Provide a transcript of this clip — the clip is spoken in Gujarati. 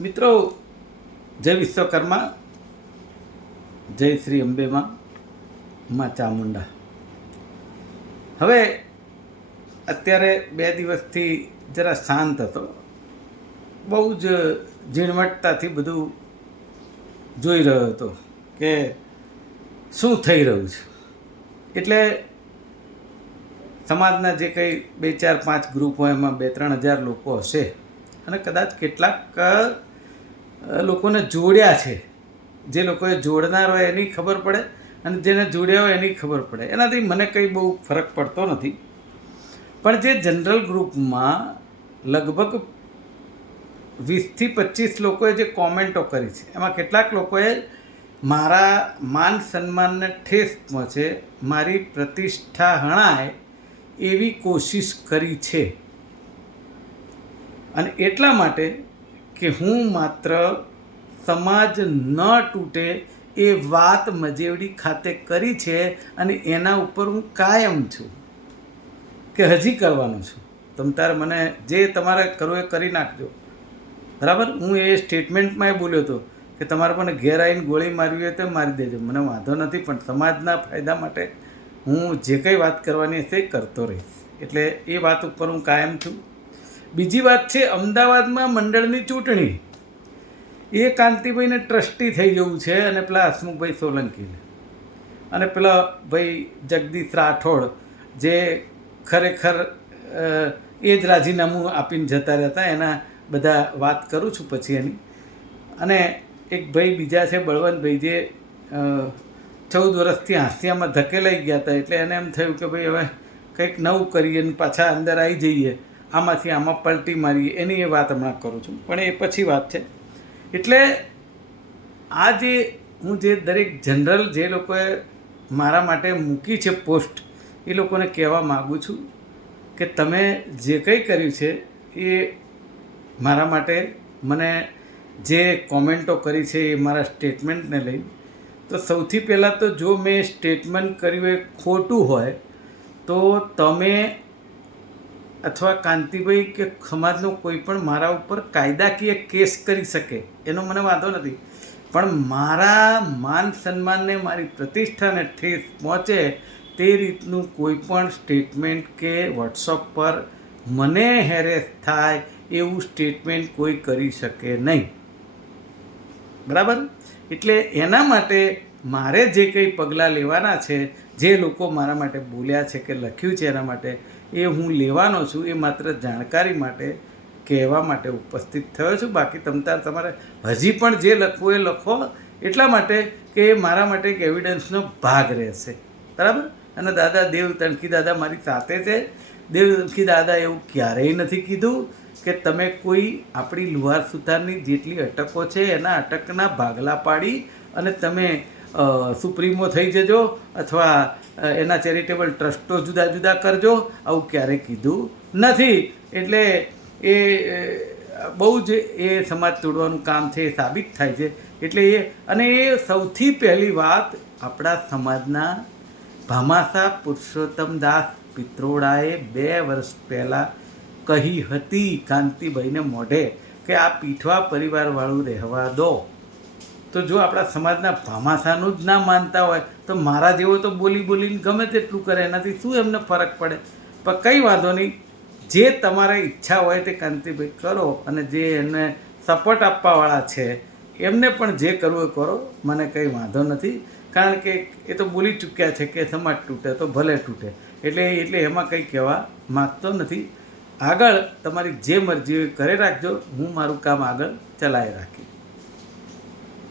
મિત્રો, જય વિશ્વકર્મા, જય શ્રી અંબેમાં, માં ચામુંડા. હવે અત્યારે 2 દિવસથી જરા શાંત હતો. બહુ જ ઝીણવટતાથી બધું જોઈ રહ્યો હતો કે શું થઈ રહ્યું છે. એટલે સમાજના જે કંઈ 2, 4, 5 ગ્રુપ હોય એમાં 2-3 હજાર લોકો હશે અને કદાચ કેટલાક લોકોને જોડ્યા છે. જે લોકોએ જોડનાર હોય એની ખબર પડે અને જેને જોડ્યા હોય એની ખબર પડે. એનાથી મને કંઈ બહુ ફરક પડતો નથી. પણ જે જનરલ ગ્રુપમાં લગભગ 20થી 25 લોકોએ જે કોમેન્ટો કરી છે એમાં કેટલાક લોકોએ મારા માન સન્માનને ઠેસ પહોંચે, મારી પ્રતિષ્ઠા હણાય એવી કોશિશ કરી છે. અને એટલા માટે કે હું માત્ર સમાજ ન તૂટે એ વાત મજેવડી ખાતે કરી છે અને એના ઉપર હું કાયમ છું કે હજી કરવાનો છું. તમ તારે મને જે તમારે કરવું એ કરી નાખજો, બરાબર. હું એ સ્ટેટમેન્ટમાં એ બોલ્યો હતો કે તમારે પણ ઘેર આવીને ગોળી મારવી હોય તો મારી દેજો, મને વાંધો નથી, પણ સમાજના ફાયદા માટે હું જે કંઈ વાત કરવાની હશે એ કરતો રહીશ. એટલે એ વાત ઉપર હું કાયમ છું. બીજી વાત છે, અમદાવાદમાં મંડળની ચૂંટણી. એ કાંતિભાઈને ટ્રસ્ટી થઈ જવું છે અને પેલા હસમુખભાઈ સોલંકીને અને પેલા ભાઈ જગદીશ રાઠોડ જે ખરેખર એ જ રાજીનામું આપીને જતા રહેતા, એના બધા વાત કરું છું પછી એની. અને એક ભાઈ બીજા છે બળવંતભાઈ, જે 14 વર્ષથી હાંસિયામાં ધકેલાઈ ગયા હતા. એટલે એને એમ થયું કે ભાઈ હવે કંઈક નવું કરીએ ને પાછા અંદર આવી જઈએ, આમાંથી આમાં પલટી મારીએ. એની એ વાત હમણાં કરું છું, પણ એ પછી વાત છે. એટલે આ જે હું જે દરેક જનરલ જે લોકોએ મારા માટે મૂકી છે પોસ્ટ, એ લોકોને કહેવા માગું છું કે તમે જે કંઈ કર્યું છે એ મારા માટે, મને જે કોમેન્ટો કરી છે એ મારા સ્ટેટમેન્ટને લઈ, તો સૌથી પહેલાં તો જો મેં સ્ટેટમેન્ટ કર્યું એ ખોટું હોય તો તમે અથવા કાંતિભાઈ કે સમાજનો કોઈ પણ મારા ઉપર કાયદાકીય કેસ કરી શકે, એનો મને વાંધો નથી. પણ મારા માન સન્માનને, મારી પ્રતિષ્ઠાને ઠેસ પહોંચે તે રીતનું કોઈ પણ સ્ટેટમેન્ટ કે વોટ્સઅપ પર મને હેરેસ થાય એવું સ્ટેટમેન્ટ કોઈ કરી શકે નહીં, બરાબર. એટલે એના માટે મારે જે કંઈ પગલાં લેવાના છે, જે લોકો મારા માટે બોલ્યા છે કે લખ્યું છે એના માટે, એ હું લેવાનો છું. એ માત્ર જાણકારી માટે કહેવા માટે ઉપસ્થિત થયો છું. બાકી તમારે હજી પણ જે લખવું એ લખો, એટલા માટે કે એ મારા માટે એક એવિડન્સનો ભાગ રહેશે, બરાબર. અને દાદા દેવ તણખી દાદા મારી સાથે છે. દેવ તણખી દાદા એવું ક્યારેય નથી કીધું કે તમે કોઈ આપણી લુહાર સુથારની જેટલી અટકો છે એના અટકના ભાગલા પાડી અને તમે સુપ્રીમો થઈ જજો અથવા એના ચેરિટેબલ ટ્રસ્ટો જુદા જુદા કરજો, આવું ક્યારેય કીધું નથી. એટલે એ બહુ જ એ સમાજ તોડવાનું કામ છે એ સાબિત થાય છે. એટલે એ સૌથી પહેલી વાત આપણા સમાજના ભામાસા પુરુષોત્તમદાસ પિત્રોડાએ 2 વર્ષ પહેલાં કહી હતી કાંતિભાઈને મોઢે કે આ પીઠવા પરિવારવાળું રહેવા દો. તો જો આપણા સમાજના ભામાસાનું જ ના માનતા હોય તો મારા જેવો તો બોલીને ગમે તેટલું કરે, એનાથી શું એમને ફરક પડે. પણ કંઈ વાંધો નહીં, જે તમારે ઈચ્છા હોય તે કાંતિભાઈ કરો, અને જે એમને સપોર્ટ આપવાવાળા છે એમને પણ જે કરવું એ કરો, મને કંઈ વાંધો નથી. કારણ કે એ તો બોલી ચૂક્યા છે કે સમાજ તૂટે તો ભલે તૂટે. એટલે એમાં કંઈ કહેવા માગતો નથી. આગળ તમારી જે મરજી હોય કરે રાખજો, હું મારું કામ આગળ ચલાવી રાખીશ.